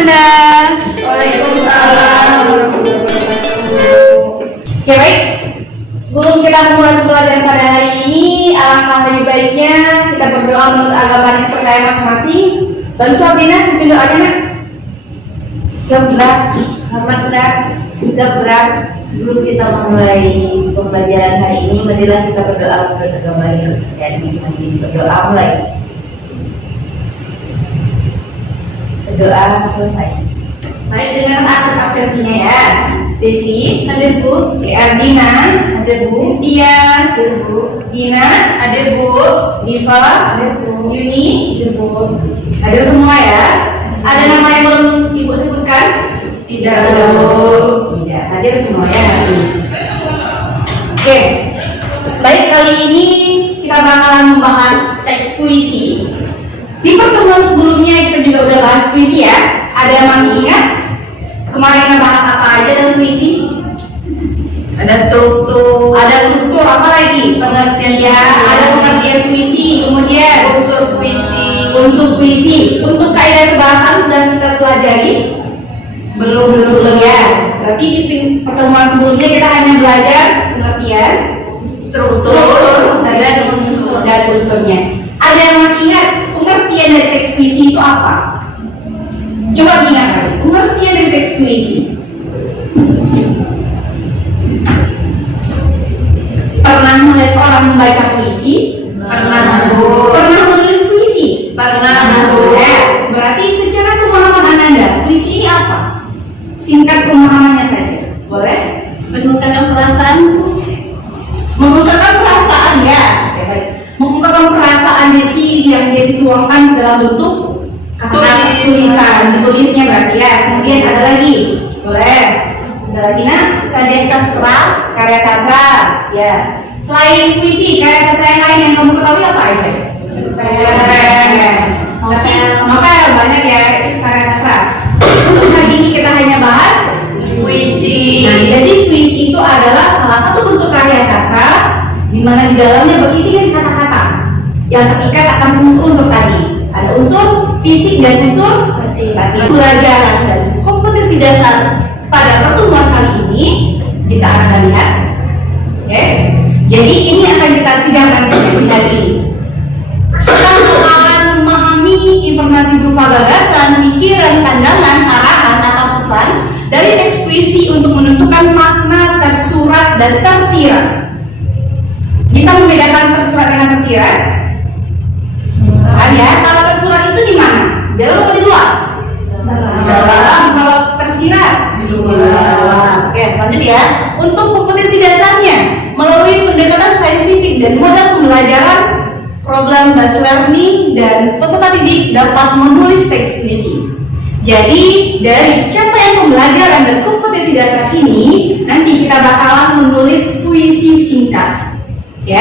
Ananda. Waalaikumsalam. Oke, baik. Sebelum kita mulai pembelajaran pada hari ini, alangkah lebih baiknya kita berdoa menurut agama yang percaya masing-masing. Bantu Abdina, pimpin doanya, Nak. Sebab hormat berat, juga berat. Sebelum kita memulai pembelajaran hari ini, marilah kita berdoa menurut agama yang percaya masing-masing. Berdoa mulai. Berdoa selesai. Baik, dengan absensinya ya. Desi, ada Bu. Ardina, ada Bu. Tia, ada Bu. Dina, ada Bu. Diva, ada Bu. Yuni, ada Bu. Ada semua ya. Ada nama yang belum Ibu sebutkan? Tidak, Bu. Tidak, hadir semua ya. Oke. Baik, kali ini kita bakalan membahas teks puisi. Di pertemuan sebelumnya kita juga udah bahas puisi ya. Ada yang masih ingat? Kemarin kita bahas apa aja dalam puisi? Ada struktur, Apa lagi? pengertian Ya, ada pengertian puisi, kemudian unsur puisi. unsur puisi. Untuk kaidah kebahasaan sudah kita pelajari? Belum ya. Berarti di pertemuan sebelumnya kita hanya belajar pengertian, struktur, dan unsurnya. Ada yang masih ingat pengertian dari teks puisi itu apa? Coba diingat, pengertian dari teks puisi. Pernah melihat orang membaca puisi? Pernah, Bu. Pernah menulis puisi? Pernah, Bu. Ya, berarti secara pemahaman Ananda, puisi ini apa? Singkat pemahamannya saja, boleh? Mengungkapkan perasaan. Mengungkapkan perasaan ya. Oke, baik. Mengungkapkan perasaan Desi yang Desi tuangkan dalam bentuk kata tulisan, ditulisnya berarti ya. Kemudian ada lagi, boleh? Ada lagi nak? Karya sastra, karya sastra, ya. Selain puisi, karya sastra yang lain yang kamu ketahui apa aja? Ya. Novel banyak ya, itu karya sastra. Untuk hari ini kita hanya bahas Puisi. Nah, jadi puisi itu adalah salah satu bentuk karya sastra di mana di dalamnya berisi dari kata-kata yang terikat akan unsur-unsur tadi. Ada unsur fisik dan unsur batin. Pelajaran dan kompetensi dasar pada pertemuan kali ini bisa Anda lihat. Oke. Jadi ini akan kita kerjakan di hari ini. Kita akan memahami informasi berupa gagasan, pikiran, pandangan, arahan atau pesan dari teks puisi untuk menentukan makna tersurat dan tersirat. Bisa membedakan tersurat dengan tersirat? Ya, kalau tersurat itu di mana? Di dalam atau di luar? Di dalam. Kalau tersirat? Di luar. Oke, lanjut ya. Untuk kompetensi dasarnya, melalui pendekatan saintifik dan modal pembelajaran, problem based learning dan peserta didik dapat menulis teks puisi. Jadi dari capaian pembelajaran dan kompetensi dasar ini, nanti kita bakalan menulis puisi singkat. Ya,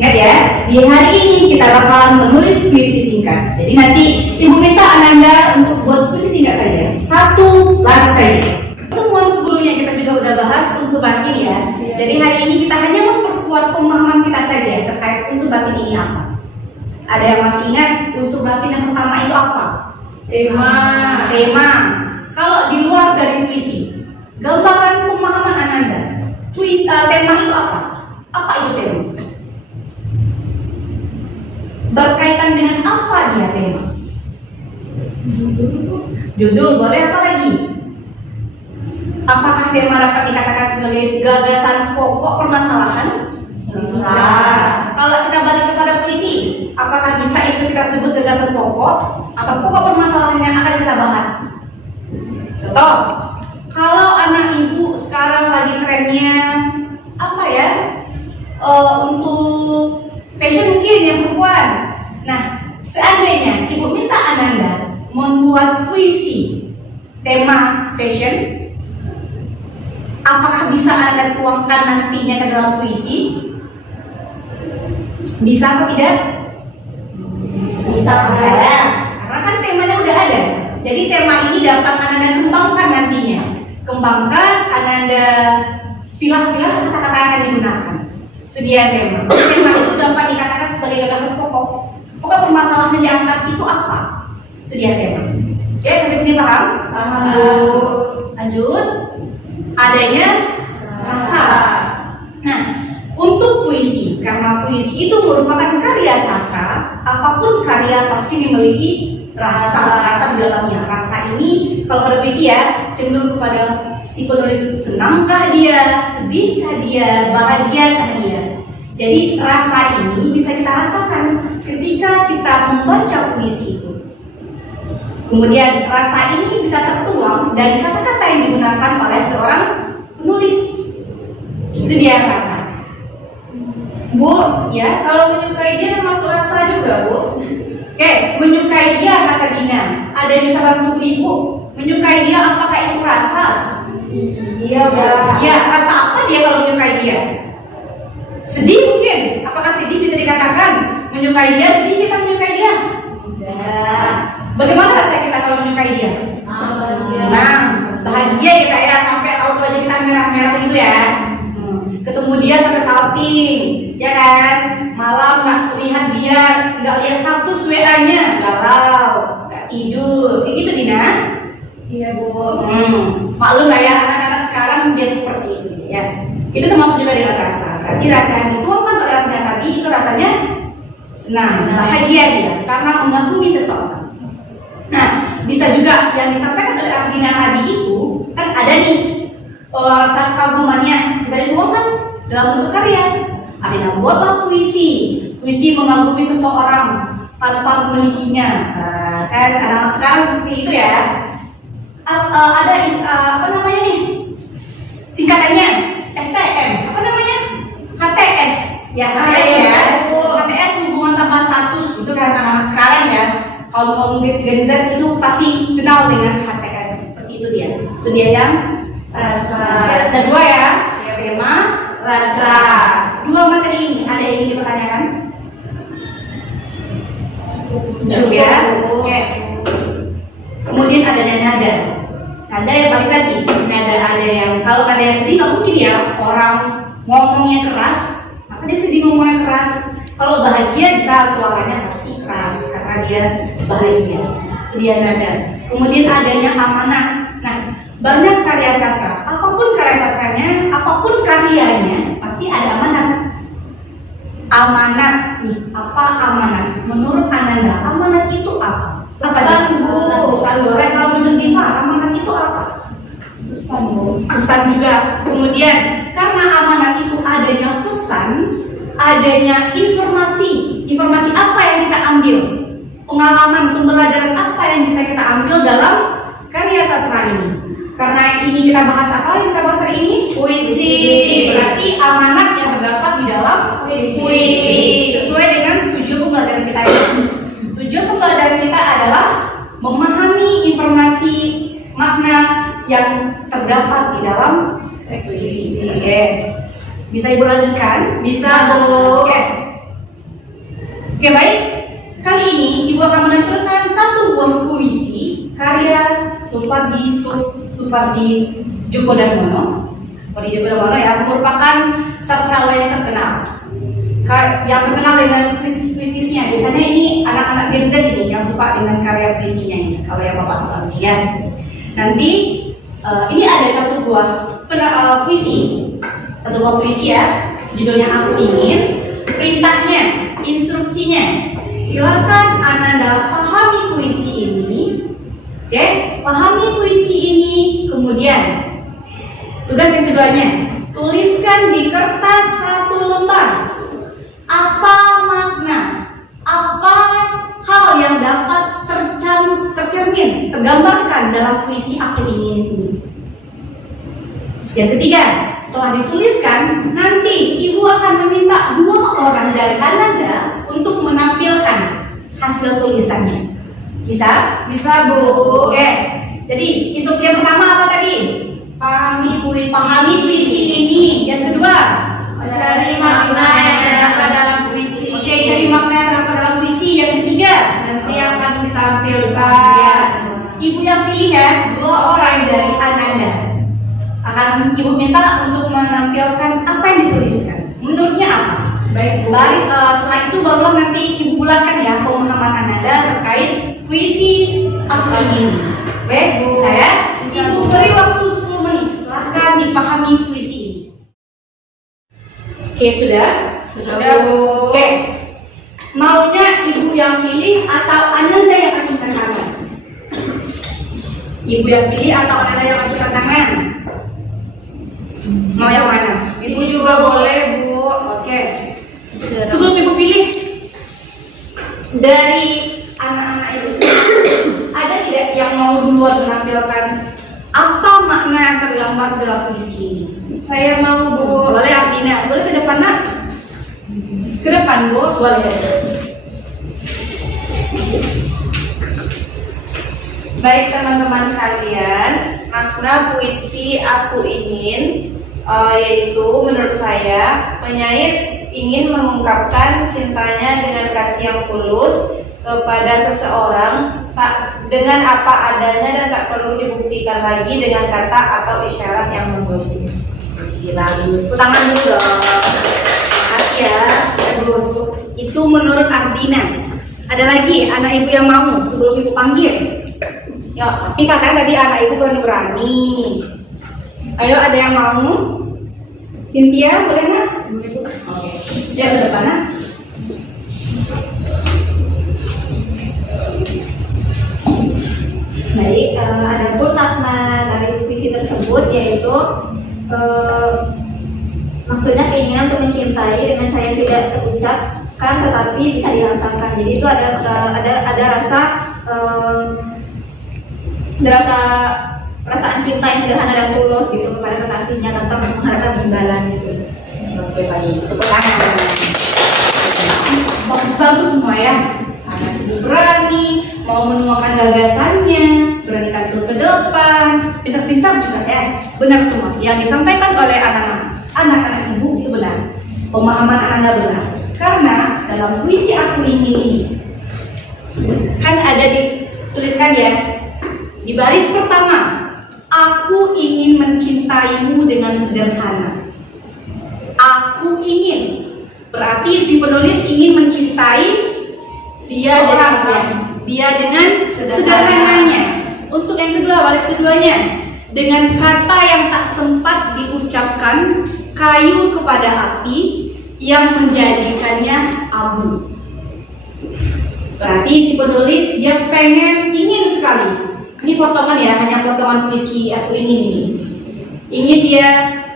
ingat ya, di hari ini kita bakalan menulis puisi singkat. Jadi nanti Ibu minta Ananda untuk buat puisi singkat saja, satu lagu saja. Pertemuan sebelumnya kita juga udah bahas unsur batin ya. Jadi hari ini kita hanya memperkuat pemahaman kita saja terkait unsur batin ini apa. Ada yang masih ingat unsur batin yang pertama itu apa? Tema. Kalau di luar dari puisi, gambaran pemahaman Ananda, tema itu apa? Apa itu tema? Berkaitan dengan apa dia tema? Judul, boleh apa lagi? Apakah tema dapat dikatakan sebagai gagasan pokok permasalahan? Bisa. Kalau kita balik kepada puisi, apakah bisa itu kita sebut gagasan pokok atau pokok permasalahan yang akan kita bahas? Contoh, kalau anak ibu sekarang lagi trennya apa ya? Untuk fashion mungkin yang perempuan. Nah, seandainya ibu minta Ananda membuat puisi tema fashion, apakah bisa Anda tuangkan nantinya ke dalam puisi? Bisa atau tidak? Bisa. Karena kan temanya udah ada. Jadi tema ini dapat Ananda kembangkan nantinya. Kembangkan, Ananda pilah-pilah kata-kata yang akan digunakan. Itu dia tema. Tema itu dapat dikatakan sebagai gagasan pokok. Pokok permasalahan yang diangkat itu apa? Itu dia tema. Oke, sampai sini paham? Paham, Bu. Lanjut. Adanya rasa. Nah, untuk puisi, karena puisi itu merupakan karya sastra, apapun karya pasti memiliki rasa di dalamnya. Rasa ini kalau pada puisi ya cenderung kepada si penulis, senangkah dia, sedihkah dia, bahagiakah dia. Jadi rasa ini bisa kita rasakan ketika kita membaca puisi itu. Kemudian rasa ini bisa tertuang dari kata-kata yang digunakan oleh seorang penulis. Itu dia rasa. Bu, Ya, kalau menyukai dia termasuk rasa juga, Bu. oke, menyukai dia kata Dina. Ada yang bisa bantu Ibu? Menyukai dia apakah itu rasa? Iya, Bu. Ya, rasa apa dia kalau menyukai dia? Sedih mungkin. Apakah sedih bisa dikatakan? Menyukai dia, sedih kita menyukai dia? Tidak. Bagaimana rasa kita kalau menyukai dia? Senang, bahagia kita ya, sampai auto aja kita merah-merah begitu ya. Ketemu dia sampai salting, ya kan? Malam nggak lihat dia, nggak lihat status WA-nya, galau, nggak tidur, kayak gitu Dina. Iya, Bu. Maklum lah ya, anak-anak sekarang biasa seperti itu ya. Itu termasuk juga dengan rasa. Berarti rasa yang dituangkan oleh artinya tadi itu rasanya senang, bahagia dia karena mengagumi seseorang. Nah, bisa juga yang disampaikan oleh Ardina tadi itu kan ada nih rasa kagumannya bisa dituangkan dalam bentuk karya. Ardina buatlah puisi, puisi mengagumi seseorang tanpa memilikinya. Nah, kan anak-anak sekarang seperti itu ya. Ada apa namanya nih? Singkatannya STM, apa namanya? HTS. Ya, HTS ya. HTS hubungan tanpa status itu kan anak-anak sekarang ya. Kalau Gen Z itu pasti kenal dengan HTS seperti itu dia. Itu dia yang rasa. Ada dua ya. Tema rasa. Dua materi ini ada yang ingin dipertanyakan? Cukup ya. Oke. Kemudian adanya nada. Nada yang balik lagi. Nada ada yang kalau nada yang sedih nggak mungkin ya orang ngomongnya keras. Masa dia sedih ngomongnya keras? Kalau bahagia bisa suaranya pasti keras karena dia bahagia. Itu dia nada. Kemudian adanya amanat. Nah, banyak karya sastra. Apapun karya sastranya, apapun karyanya, pasti ada amanat. Amanat nih, apa amanat? Menurut Ananda, amanat itu apa? Pesan, Bu. Pesan goreng. Kalau menurut Diva, amanat itu apa? Pesan, Bu. Pesan juga. Kemudian karena amanat itu adanya pesan, adanya informasi. Informasi apa yang kita ambil? Pengalaman, pembelajaran apa yang bisa kita ambil dalam karya sastra ini? Karena ini kita bahas apa yang kita bahas hari ini? Puisi. Berarti amanat yang terdapat di dalam Puisi. sesuai dengan tujuan pembelajaran kita ini. Tujuan pembelajaran kita adalah memahami informasi makna yang terdapat di dalam teks puisi. Oke. Bisa Ibu lanjutkan? Bisa, Bu. Oke, baik. Kali ini Ibu akan menampilkan satu buah puisi karya Suparji Djoko Darmono. Suparji Djoko Darmono ya, merupakan sastrawan yang terkenal. Yang terkenal dengan puitis-puitisnya. Biasanya ini anak-anak Gen Z ini yang suka dengan karya puisinya ini. Kalau yang Bapak Suparji ya. Nanti ini ada satu buah puisi. Satu buah puisi ya. Judulnya Aku Ingin. Perintahnya, instruksinya. Silakan Ananda pahami puisi ini. Oke, pahami puisi ini. Kemudian tugas yang keduanya, tuliskan di kertas satu lembar apa makna, apa hal yang dapat tercermin, tergambarkan dalam puisi Aku Ingin ini. Yang ketiga, setelah dituliskan, nanti Ibu akan meminta 2 orang dari Ananda untuk menampilkan hasil tulisannya. Bisa? Bisa, Bu. Oke. Jadi instruksi yang pertama apa tadi? Pahami puisi. Pahami puisi ini. Yang kedua, Cari makna yang terdapat dalam puisi. Oke, cari makna yang terdapat dalam puisi. Yang ketiga, Nanti akan ditampilkan. Ibu yang pilih ya, 2 orang dari Ananda. Akan Ibu minta untuk menampilkan apa yang dituliskan. Menurutnya apa? Baik, Bu. Baik, setelah itu baru nanti Ibu bulatkan ya pemahaman Ananda terkait puisi Aku Ingin. Baik, Bu, saya Oke, sudah? Sudah, Bu. Oke. Maunya ibu yang pilih atau Ananda yang ajukan tangan? Ibu yang pilih atau Ananda yang ajukan tangan? Mau yang mana? Ibu juga boleh, Bu. Oke. Sebelum ibu pilih, dari anak-anak ibu semua, ada tidak yang mau duluan menampilkan apa makna yang tergambar dalam puisi ini? Saya mau, Bu. Boleh Artina, boleh ke depan nak? Ke depan Bu, boleh. Baik teman-teman sekalian, makna puisi Aku Ingin yaitu menurut saya penyair ingin mengungkapkan cintanya dengan kasih yang tulus kepada seseorang dengan apa adanya dan tak perlu dibuktikan lagi dengan kata atau isyarat yang membuktikan. Bagus, tepuk tangan dulu dong. Makasih ya, bagus. Itu menurut Artina. Ada lagi anak ibu yang mau sebelum ibu panggil? Ya, tapi katanya tadi anak ibu berani-berani. Ayo, ada yang mau? Cynthia, boleh nggak? Oke. Ya, ke depan nak. Baik, adapun makna dari puisi tersebut yaitu maksudnya keinginan untuk mencintai dengan saya tidak terucapkan tetapi bisa dirasakan. Jadi itu ada rasa perasaan cinta yang sederhana dan tulus gitu kepada kekasihnya tanpa mengharapkan imbalan gitu. Oke, baik. Tepuk tangan. Bagus-bagus semua ya. Anak ibu berani, mau menuangkan gagasannya, berani tampil ke depan, pintar-pintar juga ya. Benar semua yang disampaikan oleh anak-anak ibu itu benar. Pemahaman Anda benar. Karena dalam puisi Aku Ingin ini kan ada dituliskan ya di baris pertama, aku ingin mencintaimu dengan sederhana. Aku ingin, berarti si penulis ingin mencintai dia dengan sederhananya. Untuk yang kedua, baris keduanya, dengan kata yang tak sempat diucapkan, kayu kepada api yang menjadikannya abu. Berarti si penulis dia ingin sekali. Ini potongan ya, hanya potongan puisi Aku Ingin ini. Ingin dia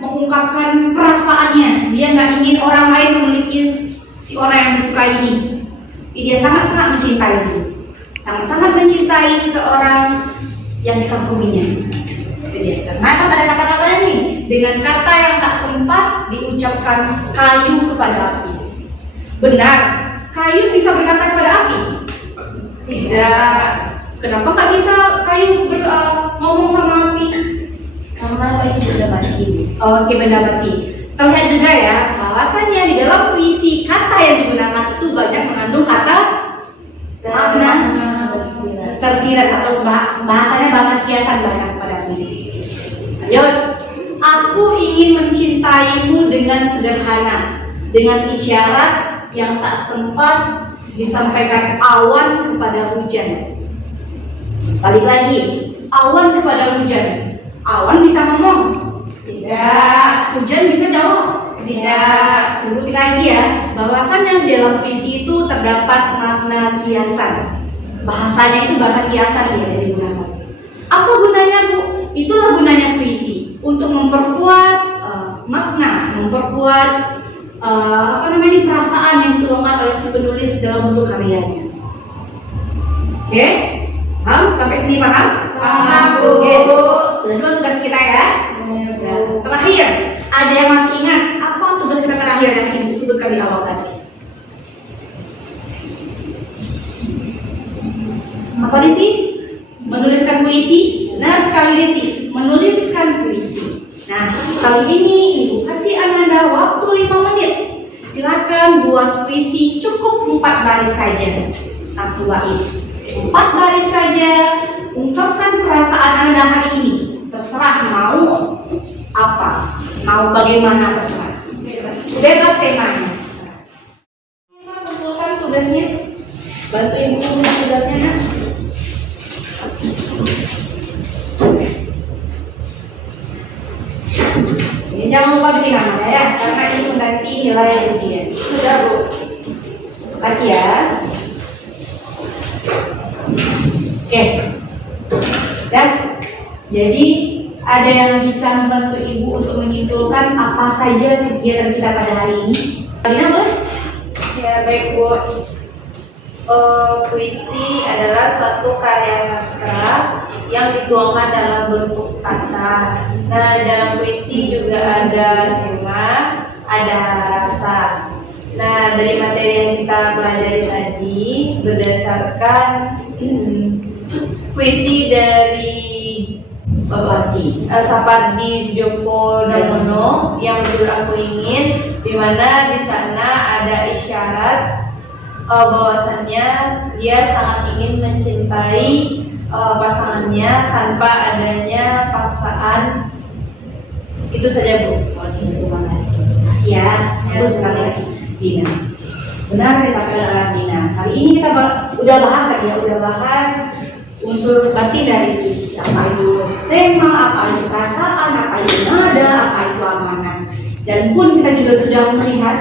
mengungkapkan perasaannya. Dia nggak ingin orang lain memiliki si orang yang disukai ini. Dia sangat-sangat mencintai dia. Sangat-sangat mencintai seorang yang dikaguminya. Itu dia. Karena kan ada kata-kata nih, dengan kata yang tak sempat diucapkan, kayu kepada api. Benar, kayu bisa berkata kepada api? Tidak. Kenapa nggak bisa kayu ngomong sama api? Karena kayu sudah mati. Oke, benda mati. Terlihat juga ya, bahwasanya di dalam puisi kata yang digunakan itu banyak mengandung kata makna tersirat atau bahasanya bahasa kiasan banyak pada puisi. Lanjut. Aku ingin mencintaimu dengan sederhana, dengan isyarat yang tak sempat disampaikan awan kepada hujan. Balik lagi, awan kepada hujan. Awan bisa ngomong? Tidak. Hujan bisa jawab? Tidak. Urutin lagi ya, bahwasannya dalam puisi itu terdapat makna kiasan. Bahasanya itu bahasa kiasan ya yang digunakan. Apa gunanya Bu? Itulah gunanya puisi, untuk memperkuat makna, memperkuat perasaan yang dituangkan oleh si penulis dalam bentuk karyanya. Oke? Paham? Sampai sini paham? Paham, Bu. Oke. Sudah dua tugas kita ya. Terakhir, ada yang masih ingat apa tugas kita terakhir yang ingin disebutkan di awal tadi? Apa Desi? Menuliskan puisi? Benar sekali Desi, menuliskan puisi. Nah, kali ini Ibu kasih Ananda waktu 5 menit. Silakan buat puisi cukup 4 baris saja. 1 bait. 4 baris saja, ungkapkan perasaan Anda hari ini. Terserah mau apa, mau bagaimana terserah. Bebas temanya. Kumpulkan tugasnya. Bantu Ibu kumpulkan tugasnya nak. Jangan lupa bikin namanya ya, karena ini nanti nilai ujian. Sudah, Bu. Terima kasih ya. Oke. Dan jadi ada yang bisa membantu Ibu untuk menyimpulkan apa saja kegiatan kita pada hari ini? Karina boleh? Ya, baik, Bu. Puisi adalah suatu karya sastra yang dituangkan dalam bentuk kata. Nah, dalam puisi juga ada tema, ada rasa. Nah, dari materi yang kita pelajari tadi berdasarkan puisi dari Sapardi Djoko Damono yang berjudul Aku Ingin, di mana di sana ada isyarat bahwasannya dia sangat ingin mencintai pasangannya tanpa adanya paksaan. Itu saja, Bu. Terima kasih. Terima kasih ya. Terus sekali lagi, Dina. Benar disampaikan oleh Dina. Hari ini kita udah bahas lagi ya, udah bahas unsur batin dari puisi. Apa itu tema, apa itu perasaan, apa itu nada, apa itu amanah. Dan pun kita juga sudah melihat,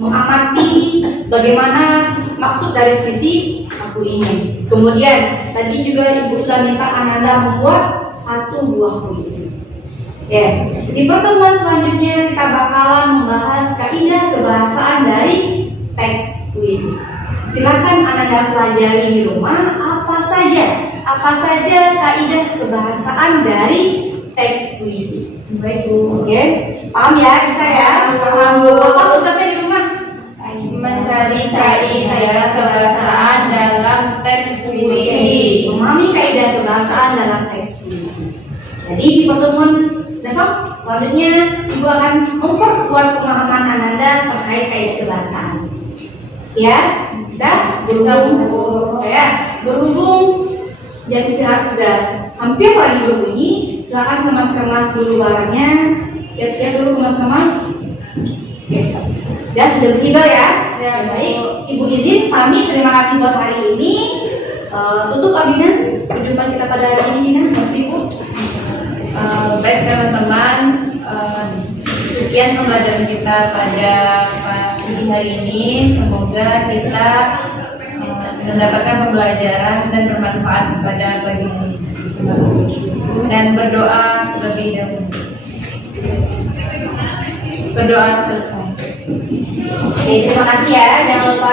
mengamati bagaimana maksud dari puisi Aku Ingin. Kemudian tadi juga Ibu sudah minta Ananda membuat satu buah puisi. Ya, di pertemuan selanjutnya kita bakalan membahas kaidah kebahasaan dari teks puisi. Silakan Ananda pelajari di rumah apa saja kaidah kebahasaan dari teks puisi. Baik, Bu. Oke, paham ya? Bisa ya? Paham, Bu. Apa tugasnya di rumah? Mencari kaidah kebahasaan dalam teks puisi. Memahami kaidah kebahasaan dalam teks puisi. Jadi di pertemuan besok selanjutnya Ibu akan memperkuat pemahaman Ananda terkait kaidah kebahasaan. Ya, bisa? Berhubung, berhubung jam istirahat sudah hampir lagi berbunyi, silakan kemas-kemas dulu barangnya, siap-siap dulu kemas-kemas. Dan sudah bertiba ya. Ya, baik. Ibu izin pamit. Terima kasih buat hari ini. Tutup Abina. Perjumpaan kita pada hari ini, Dina. Maaf Ibu. Baik teman-teman, sekian pembelajaran kita pada pagi hari ini. Semoga kita mendapatkan pembelajaran dan bermanfaat pada pagi hari ini. Terima kasih. Dan berdoa lebih dahulu. Berdoa selesai. Oke, terima kasih ya. Jangan lupa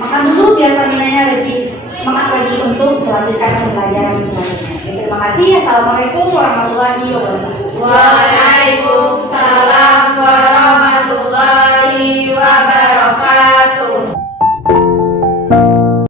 makan dulu biar staminanya lebih semangat lagi untuk melanjutkan pembelajaran selanjutnya. Terima kasih. Assalamualaikum warahmatullahi wabarakatuh. Waalaikumsalam.